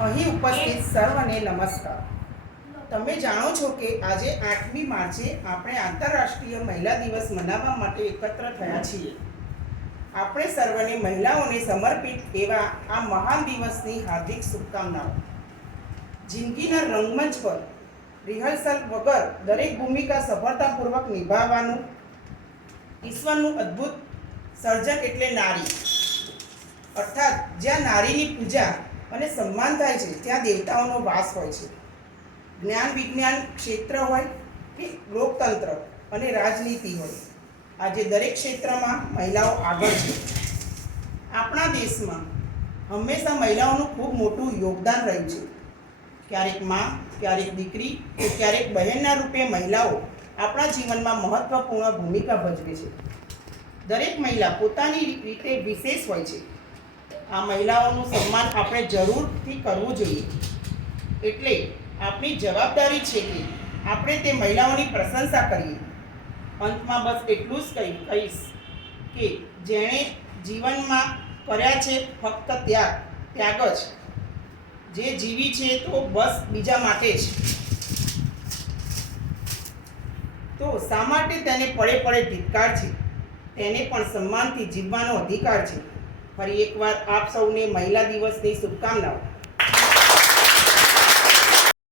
અહીં ઉપસ્થિત સર્વને નમસ્કાર। તમે જાણો છો કે આજે 8મી માર્ચે આપણે આંતરરાષ્ટ્રીય મહિલા દિવસ મનાવવા માટે એકત્ર થયા છીએ। આપણે સર્વને મહિલાઓને સમર્પિત એવા આ મહાન દિવસની હાર્દિક શુભકામનાઓ। જિંદગીના રંગમંચ પર રિહર્સલ વગર દરેક ભૂમિકા સફળતાપૂર્વક નિભાવવાનું ઈશ્વરનું અદ્ભુત સર્જન એટલે નારી, અર્થાત જ્યાં નારીની પૂજા અને સન્માન થાય છે ત્યાં દેવતાઓનો વાસ હોય છે। જ્ઞાન વિજ્ઞાન ક્ષેત્ર હોય કે લોકતંત્ર અને રાજનીતિ હોય, આજે દરેક ક્ષેત્રમાં મહિલાઓ આગળ છે। આપણા દેશમાં હંમેશા મહિલાઓનું ખૂબ મોટું યોગદાન રહ્યું છે। ક્યારેક માં, ક્યારેક દીકરી તો ક્યારેક બહેનના રૂપે મહિલાઓ આપણા જીવનમાં મહત્વપૂર્ણ ભૂમિકા ભજવે છે। દરેક મહિલા પોતાની રીતે વિશેષ હોય છે। આ મહિલાઓનું સન્માન આપણે જરૂરથી કરવું જોઈએ। એટલે આપણી જવાબદારી છે કે આપણે તે મહિલાઓની પ્રશંસા કરીએ। અંતમાં બસ એટલું જ કહીશ કે જેણે જીવનમાં કર્યા છે ફક્ત ત્યાગ જ, જે જીવી છે તો બસ બીજા માટે જ, તો શા માટે તેને પડે પડે ધિક્કાર છે? તેને પણ સન્માનથી જીવવાનો અધિકાર છે। ફરી એકવાર આપ સૌને મહિલા દિવસની શુભકામનાઓ।